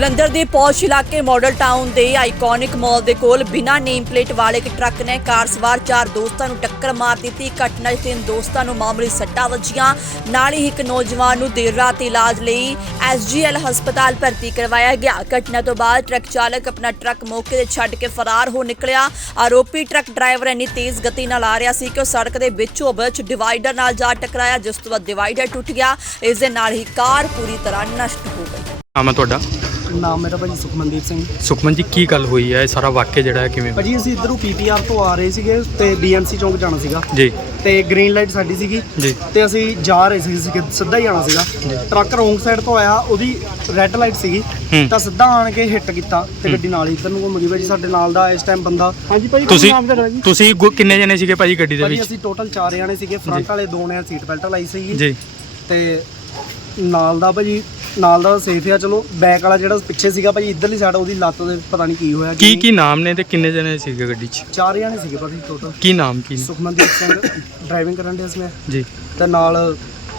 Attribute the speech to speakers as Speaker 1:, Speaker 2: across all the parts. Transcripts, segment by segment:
Speaker 1: ਜਲੰਧਰ ਦੇ ਪੌਸ਼ ਇਲਾਕੇ model town ਦੇ ਆਈਕੋਨਿਕ ਮਾਲ ਦੇ ਕੋਲ ਬਿਨਾਂ ਨੇਮ ਪਲੇਟ ਵਾਲੇ ਇੱਕ ਟਰੱਕ ਨੇ ਕਾਰ ਸਵਾਰ 4 ਦੋਸਤਾਂ ਨੂੰ ਟੱਕਰ ਮਾਰ ਦਿੱਤੀ। ਘਟਨਾ 'ਚ 3 ਦੋਸਤਾਂ ਨੂੰ ਮਾਮੂਲੀ ਸੱਟਾਂ ਵੱਜੀਆਂ। ਨਾਲ ਹੀ ਇੱਕ ਨੌਜਵਾਨ ਨੂੰ ਦੇਰ ਰਾਤ ਇਲਾਜ ਲਈ SGL ਹਸਪਤਾਲ ਭਰਤੀ ਕਰਵਾਇਆ ਗਿਆ। ਘਟਨਾ ਤੋਂ ਬਾਅਦ ਟਰੱਕ ਚਾਲਕ ਆਪਣਾ ਟਰੱਕ ਮੌਕੇ ਤੇ ਛੱਡ ਕੇ ਫਰਾਰ ਹੋ ਨਿਕਲਿਆ। ਆਰੋਪੀ ਟਰੱਕ ਡਰਾਈਵਰ ਇੰਨੀ ਤੇਜ਼ ਗਤੀ ਨਾਲ ਆ ਰਿਹਾ ਸੀ ਕਿ ਉਹ ਸੜਕ ਦੇ ਵਿੱਚੋਂ ਵਿੱਚ ਡਿਵਾਈਡਰ ਨਾਲ ਜਾ ਟਕਰਾਇਆ, ਜਿਸ ਤੋਂ ਬਾਅਦ ਡਿਵਾਈਡਰ ਟੁੱਟ ਗਿਆ। ਇਸ ਦੇ ਨਾਲ ਹੀ ਕਾਰ ਪੂਰੀ ਤਰ੍ਹਾਂ ਨਸ਼ਟ ਹੋ ਗਈ।
Speaker 2: ਨਾਮ ਹੈ ਤੁਹਾਡਾ?
Speaker 3: ਨਾਮ ਮੇਰਾ ਭਾਜੀ ਸੁਖਮਨਦੀਪ ਸਿੰਘ।
Speaker 2: ਸੁਖਮਨ ਜੀ, ਕੀ ਗੱਲ ਹੋਈ ਹੈ? ਇਹ ਸਾਰਾ ਵਾਕਿਆ ਜਿਹੜਾ ਹੈ ਕਿਵੇਂ?
Speaker 3: ਭਾਜੀ ਅਸੀਂ ਇੱਧਰੋਂ PTR ਤੋਂ ਆ ਰਹੇ ਸੀਗੇ ਤੇ BMC ਚੌਂਕ ਜਾਣਾ ਸੀਗਾ
Speaker 2: ਜੀ
Speaker 3: ਤੇ ਗ੍ਰੀਨ ਲਾਈਟ ਸਾਡੀ ਸੀਗੀ
Speaker 2: ਜੀ
Speaker 3: ਤੇ ਅਸੀਂ ਜਾ ਰਹੇ ਸੀ ਸਿੱਧਾ ਹੀ ਜਾਣਾ ਸੀਗਾ। ਟਰੱਕ ਰੋਂਗ ਸਾਈਡ ਤੋਂ ਆਇਆ, ਉਹਦੀ ਰੈੱਡ ਲਾਈਟ ਸੀਗੀ ਤਾਂ ਸਿੱਧਾ ਆਣ ਕੇ ਹਿੱਟ ਕੀਤਾ ਤੇ ਗੱਡੀ ਨਾਲ ਹੀ ਇੱਧਰ ਨੂੰ ਘੁੰਮ ਗਈ। ਭਾਜੀ ਸਾਡੇ ਨਾਲ ਦਾ ਇਸ ਟਾਈਮ ਬੰਦਾ। ਹਾਂਜੀ ਭਾਜੀ,
Speaker 2: ਤੁਸੀਂ ਕਿੰਨੇ ਜਣੇ ਸੀਗੇ ਭਾਜੀ ਗੱਡੀ ਦੇ
Speaker 3: ਭਾਜੀ
Speaker 2: ਵਿੱਚ?
Speaker 3: ਅਸੀਂ ਟੋਟਲ 4 ਜਣੇ ਸੀਗੇ। ਫਰੰਟ ਵਾਲੇ 2 ਨੇ ਸੀਟ ਬੈਲਟ ਲਾਈ ਸੀਗੀ
Speaker 2: ਜੀ
Speaker 3: ਤੇ ਨਾਲ ਦਾ ਭਾਜੀ ਨਾਲ ਦਾ ਸੇਫ ਆ। ਚਲੋ ਬੈਕ ਵਾਲਾ ਜਿਹੜਾ ਪਿੱਛੇ ਸੀਗਾ ਭਾਜੀ ਇੱਧਰਲੀ ਸਾਈਡ, ਉਹਦੀ ਲੱਤ ਦੇ ਪਤਾ ਨਹੀਂ ਕੀ ਹੋਇਆ।
Speaker 2: ਕੀ ਨਾਮ ਨੇ ਤੇ ਕਿੰਨੇ ਜਣੇ ਸੀਗੇ ਗੱਡੀ 'ਚ?
Speaker 3: 4 ਜਣੇ ਸੀਗੇ ਭਾਜੀ ਟੋਟਲ।
Speaker 2: ਕੀ ਨਾਮ ਕੀ?
Speaker 3: ਸੁਖਮਨਦੀਪ ਸਿੰਘ ਡਰਾਈਵਿੰਗ ਕਰਨ ਦੇ ਇਸਮੇ
Speaker 2: ਜੀ
Speaker 3: ਤੇ ਨਾਲ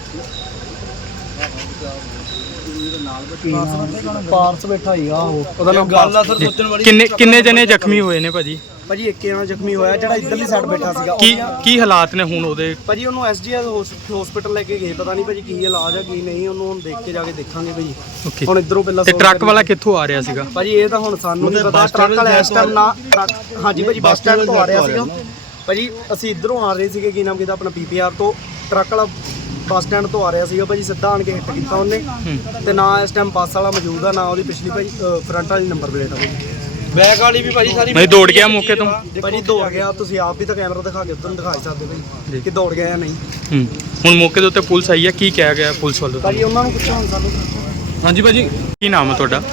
Speaker 3: ਪਾਰਸ ਬੈਠਾ ਹੀਗਾ ਉਹਦਾ ਨਾਮ ਗੱਲ ਆ ਸਰ। ਸੋਚਣ ਵਾਲੀ
Speaker 2: ਕਿੰਨੇ ਜਣੇ ਜ਼ਖਮੀ ਹੋਏ ਨੇ ਭਾਜੀ?
Speaker 3: ਭਾਜੀ ਇੱਕ ਜਣਾ ਜ਼ਖਮੀ ਹੋਇਆ ਜਿਹੜਾ ਇੱਧਰਲੀ ਸਾਈਡ ਬੈਠਾ ਸੀਗਾ।
Speaker 2: ਕੀ ਹਾਲਾਤ ਨੇ ਹੁਣ ਉਹਦੇ?
Speaker 3: ਭਾਜੀ ਉਹਨੂੰ SGL ਹਸਪੀਟਲ ਲੈ ਕੇ ਗਏ, ਪਤਾ ਨਹੀਂ ਭਾਜੀ ਕੀ ਇਲਾਜ ਆ ਕੀ ਨਹੀਂ, ਉਹਨੂੰ ਹੁਣ ਦੇਖ ਕੇ ਜਾ ਕੇ ਦੇਖਾਂਗੇ ਭਾਜੀ।
Speaker 2: ਓਕੇ,
Speaker 3: ਹੁਣ ਇੱਧਰੋਂ ਪਹਿਲਾਂ
Speaker 2: ਤੇ ਟਰੱਕ ਵਾਲਾ ਕਿੱਥੋਂ ਆ ਰਿਹਾ ਸੀਗਾ
Speaker 3: ਭਾਜੀ? ਇਹ ਤਾਂ ਹੁਣ ਸਾਨੂੰ ਨਹੀਂ ਪਤਾ। ਟਰੱਕ ਵਾਲਾ ਇਸ ਟਾਈਮ ਨਾ ਟਰੱਕ, ਹਾਂਜੀ ਭਾਜੀ ਬੱਸ ਸਟੈਂਡ ਤੋਂ ਆ ਰਿਹਾ ਸੀਗਾ ਭਾਜੀ। ਅਸੀਂ ਇੱਧਰੋਂ ਆ ਰਹੇ ਸੀਗੇ ਕੀ ਨਾਮ ਕਿਹਦਾ ਆਪਣਾ PPR ਤੋਂ। ਟਰੱਕ ਵਾਲਾ ਬੱਸ ਸਟੈਂਡ ਤੋਂ ਆ ਰਿਹਾ ਸੀਗਾ ਭਾਜੀ, ਸਿੱਧਾ ਆਣ ਕੇ ਹਿੱਟ ਕੀਤਾ ਉਹਨੇ ਤੇ ਨਾ ਇਸ ਟਾਈਮ ਬੱਸ ਵਾਲਾ ਮੌਜੂਦ ਆ, ਨਾ ਉਹਦੀ ਪਿਛਲੀ ਭਾਜੀ ਫਰੰਟ ਵਾਲੀ ਨੰਬਰ ਪਲੇਟ ਆ ਭਾਜੀ। ਬੈਕ ਵਾਲੀ ਵੀ ਭਾਜੀ ਸਾਰੀ
Speaker 2: ਮੈਂ ਦੌੜ ਗਿਆ ਮੌਕੇ ਤੋਂ
Speaker 3: ਭਾਜੀ। ਦੌੜ ਗਿਆ, ਤੁਸੀਂ ਆਪ ਵੀ ਤਾਂ ਕੈਮਰਾ ਦਿਖਾ ਕੇ ਤੁਹਾਨੂੰ ਦਿਖਾ ਸਕਦੇ ਭਾਜੀ ਕਿ ਦੌੜ ਗਿਆ ਜਾਂ ਨਹੀਂ।
Speaker 2: ਹੁਣ ਮੌਕੇ ਦੇ ਉੱਤੇ ਪੁਲਿਸ ਆਈ ਹੈ, ਕੀ ਕਿਹਾ ਗਿਆ ਪੁਲਿਸ ਵੱਲੋਂ?
Speaker 3: ਭਾਜੀ ਉਹਨਾਂ ਨੂੰ ਪੁੱਛੋ ਹੁਣ ਸਾਨੂੰ।
Speaker 2: ਹਾਂਜੀ ਭਾਜੀ, ਕੀ ਨਾਮ ਹੈ ਤੁਹਾਡਾ?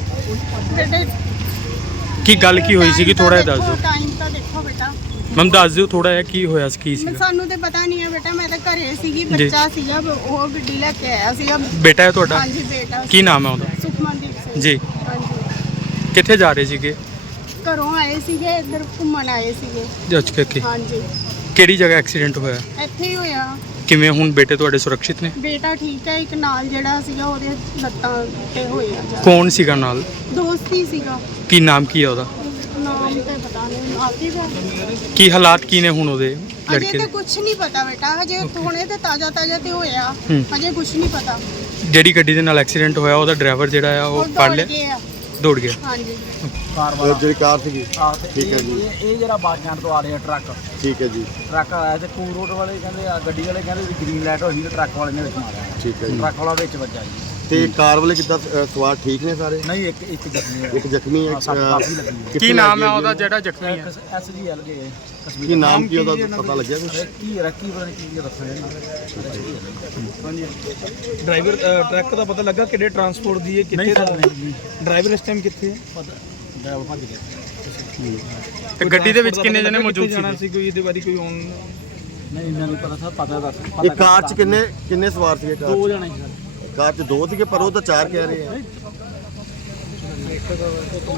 Speaker 2: ਕੀ ਗੱਲ ਕੀ ਹੋਈ ਸੀਗੀ? ਥੋੜਾ ਜਿਹਾ ਦੱਸ ਦਿਓ।
Speaker 4: ਟਾਈਮ ਤਾਂ ਦੇਖੋ ਬੇਟਾ,
Speaker 2: ਮੈਮ ਦੱਸ ਦਿਓ ਥੋੜਾ ਜਿਹਾ ਕੀ ਹੋਇਆ ਸੀ, ਕੀ ਸੀਗਾ?
Speaker 4: ਸਾਨੂੰ ਤੇ ਪਤਾ ਨਹੀਂ ਹੈ ਬੇਟਾ। ਮੈਂ ਤਾਂ ਘਰੇ ਸੀਗੀ, ਬੱਚਾ ਸੀਗਾ, ਉਹ ਗੱਡੀ ਲੈ ਕੇ ਆਇਆ ਸੀਗਾ।
Speaker 2: ਬੇਟਾ ਹੈ ਤੁਹਾਡਾ?
Speaker 4: ਹਾਂਜੀ ਬੇਟਾ।
Speaker 2: ਕੀ ਨਾਮ ਹੈ ਉਹਦਾ?
Speaker 4: ਸੁਖਮਨਦੀਪ ਸਿੰਘ
Speaker 2: ਜੀ।
Speaker 4: ਹਾਂਜੀ,
Speaker 2: ਕਿੱਥੇ ਜਾ ਰਹੇ ਸੀਗੇ?
Speaker 4: ਘਰੋਂ ਆਏ ਸੀਗੇ, ਇੱਧਰ ਘੁੰਮਣ ਆਏ ਸੀਗੇ।
Speaker 2: ਅੱਛਾ, ਕਿ
Speaker 4: ਹਾਂਜੀ,
Speaker 2: ਕਿਹੜੀ ਜਗ੍ਹਾ ਐਕਸੀਡੈਂਟ ਹੋਇਆ?
Speaker 4: ਇੱਥੇ ਹੀ ਹੋਇਆ।
Speaker 2: ਕਿਵੇਂ ਹੁਣ ਬੇਟੇ ਤੁਹਾਡੇ ਸੁਰੱਖਿਅਤ ਨੇ?
Speaker 4: ਬੇਟਾ ਠੀਕ ਹੈ, ਇੱਕ ਨਾਲ ਜਿਹੜਾ ਸੀਗਾ ਉਹਦੇ ਲੱਤਾਂ ਤੇ ਹੋਇਆ ਜਾ।
Speaker 2: ਕੌਣ ਸੀਗਾ ਨਾਲ?
Speaker 4: ਦੋਸਤੀ ਸੀਗਾ।
Speaker 2: ਕੀ ਨਾਮ ਕੀ ਹੈ ਉਹਦਾ?
Speaker 4: ਨਾਮ ਤੇ ਪਤਾ ਨਹੀਂ, ਆਕੀ ਦਾ।
Speaker 2: ਕੀ ਹਾਲਾਤ ਕੀ ਨੇ ਹੁਣ ਉਹਦੇ
Speaker 4: ਅਜੇ
Speaker 2: ਲੜਕੇ
Speaker 4: ਤੇ
Speaker 2: ਦੇ?
Speaker 4: ਕੁਝ ਨਹੀਂ ਪਤਾ ਬੇਟਾ, ਹਜੇ ਹੁਣੇ ਤੇ ਤਾਜ਼ਾ ਤੇ ਹੋਇਆ, ਹਜੇ ਕੁਝ ਨਹੀਂ ਪਤਾ।
Speaker 2: ਜਿਹੜੀ ਗੱਡੀ ਦੇ ਨਾਲ ਐਕਸੀਡੈਂਟ ਹੋਇਆ ਉਹਦਾ ਡਰਾਈਵਰ ਜਿਹੜਾ ਆ ਉਹ ਫੜ
Speaker 4: ਦੌੜ
Speaker 2: ਲਿਆ?
Speaker 4: ਗਏ ਆ।
Speaker 2: ਦੌੜ ਗਿਆ।
Speaker 4: ਹਾਂਜੀ,
Speaker 5: ਜਿਹੜੀ ਕਾਰ ਸੀਗੀ। ਠੀਕ ਹੈ ਜੀ।
Speaker 3: ਇਹ ਜਿਹੜਾ ਬੱਸ ਸਟੈਂਡ ਤੋਂ ਆ ਰਿਹਾ ਟਰੱਕ,
Speaker 5: ਠੀਕ ਹੈ ਜੀ।
Speaker 3: ਟਰੱਕ ਆਇਆ ਤੇ ਕੂ ਰੋਡ ਵਾਲੇ ਕਹਿੰਦੇ ਆ, ਗੱਡੀ ਵਾਲੇ ਕਹਿੰਦੇ ਵੀ ਗ੍ਰੀਨ ਲਾਈਟ ਹੋਈ ਤੇ ਟਰੱਕ ਵਾਲੇ ਨੇ ਵਿੱਚ ਮਾਰਿਆ।
Speaker 5: ਠੀਕ ਹੈ ਜੀ।
Speaker 3: ਟਰੱਕ ਵਾਲਾ ਵਿੱਚ ਵੱਜਾ ਜੀ।
Speaker 5: ਤੇ ਕਾਰ ਵਾਲੇ ਕਿੱਦਾਂ ਸਵਾਰ ਠੀਕ ਨੇ ਸਾਰੇ?
Speaker 3: ਨਹੀਂ, ਇੱਕ ਜ਼ਖਮੀ ਹੋਇਆ।
Speaker 5: ਇੱਕ ਜ਼ਖਮੀ ਹੈ।
Speaker 3: ਕਾਫੀ ਲੱਗੀ
Speaker 2: ਕੀ ਨਾਮ ਹੈ ਉਹਦਾ ਜਿਹੜਾ ਜ਼ਖਮੀ ਹੈ?
Speaker 3: SGL ਗਏ
Speaker 5: ਕੀ ਨਾਮ ਕੀ ਉਹਦਾ ਪਤਾ ਲੱਗਿਆ ਕੁਝ?
Speaker 3: ਕੀ ਰੱਖੀ ਪਤਾ ਨਹੀਂ ਕੀ ਦੱਸਣਾ। ਹਾਂਜੀ,
Speaker 6: ਡਰਾਈਵਰ ਟਰੱਕ ਦਾ ਪਤਾ ਲੱਗਾ ਕਿਹੜੇ ਟਰਾਂਸਪੋਰਟ ਦੀ ਹੈ, ਕਿੱਥੇ ਦਾ? ਡਰਾਈਵਰ ਇਸ ਟਾਈਮ ਕਿੱਥੇ ਹੈ?
Speaker 3: ਡਰਾਈਵਰ ਭੱਜ ਗਿਆ।
Speaker 2: ਤੇ ਗੱਡੀ ਦੇ ਵਿੱਚ ਕਿੰਨੇ ਜਣੇ ਮੌਜੂਦ
Speaker 6: ਜਾਣਾ
Speaker 2: ਸੀ?
Speaker 6: ਸੀ ਕੋਈ ਇਹਦੇ ਬਾਰੇ ਕੋਈ ਔਨ?
Speaker 3: ਨਹੀਂ, ਇਹਨਾਂ ਨੂੰ ਪਤਾ ਸਰ, ਪਤਾ ਦੱਸ।
Speaker 5: ਇਹ ਕਾਰ 'ਚ ਕਿੰਨੇ ਸਵਾਰ ਸੀਗੇ? ਕਾਰ
Speaker 3: 2
Speaker 5: 'ਚ?
Speaker 3: ਜਣੇ ਸੀ।
Speaker 5: ਕਾਰ 'ਚ 2 ਸੀਗੇ ਪਰ ਉਹ ਤਾਂ 4 ਕਹਿ ਰਹੇ ਆ।